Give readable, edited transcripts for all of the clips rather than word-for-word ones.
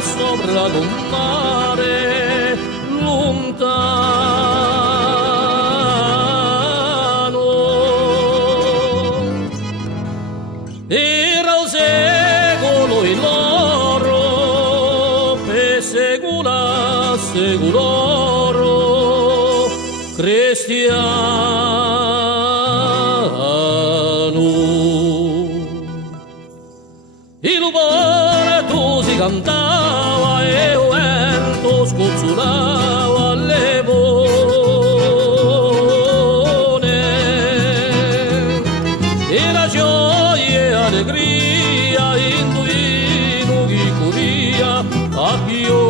sopra un mare lontano. Era il secolo il loro, per secolo cristiano. Il lumore tu si cantava e il vento scozzolava le bone, e la gioia e allegria intuino chi curia a Piome.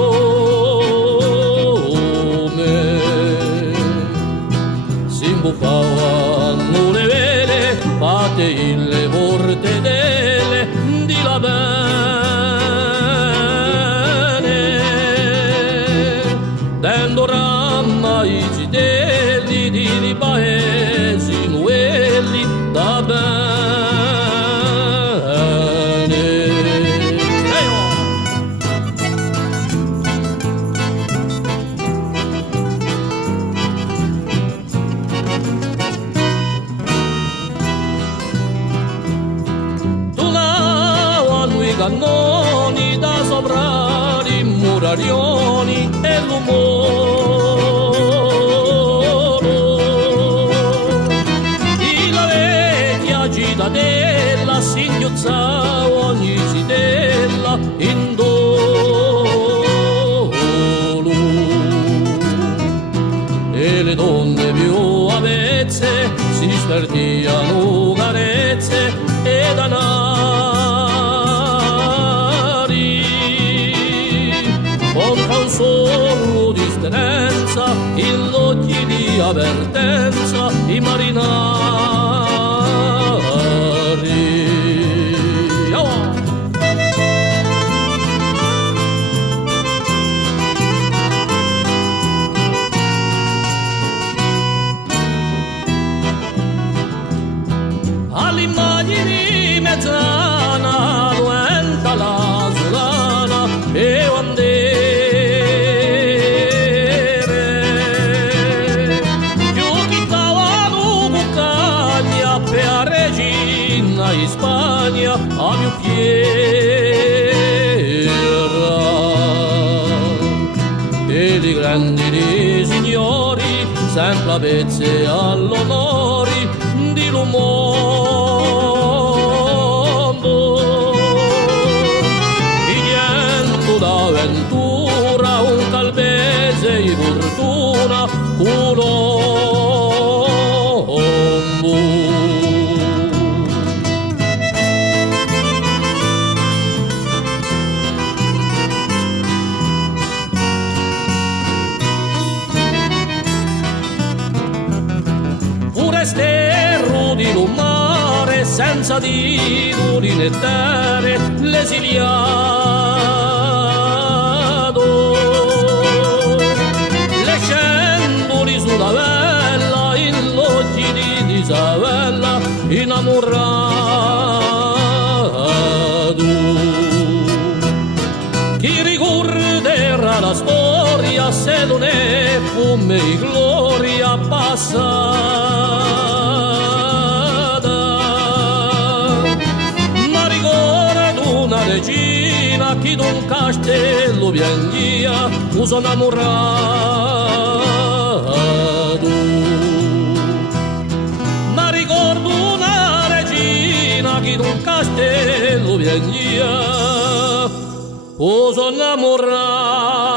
Si imbuffavano le vele fatte le mortadelle di la bene, dando ramma i citelli di paesi nuelli da bene. I cannoni da sopra i murarioni e l'umoro, e la vecchia cittadella si inghiozzava ogni cittella in dolo, e le donne più avvezze si spartiano carezze e danari. Un solo di speranza, in occhi di avvertenza, i marinari. Oh! All'immagine mezzana, luenta la solana, e quando in Spagna a mio fiera, e i grandi signori sempre avvezze all'onori di lo mondo, pigliando d'avventura un calvese di fortuna Colombo. Sterro di mare senza titoli né terre, l'esiliato, lasciandoli sulla vella in l'occhi di Isabella innamorato. Chi ricorderà la storia se non è come gloria passata? Regina chi d'un castello piangia uso innamorato, ma ricordo una regina chi d'un castello piangia uso innamorato.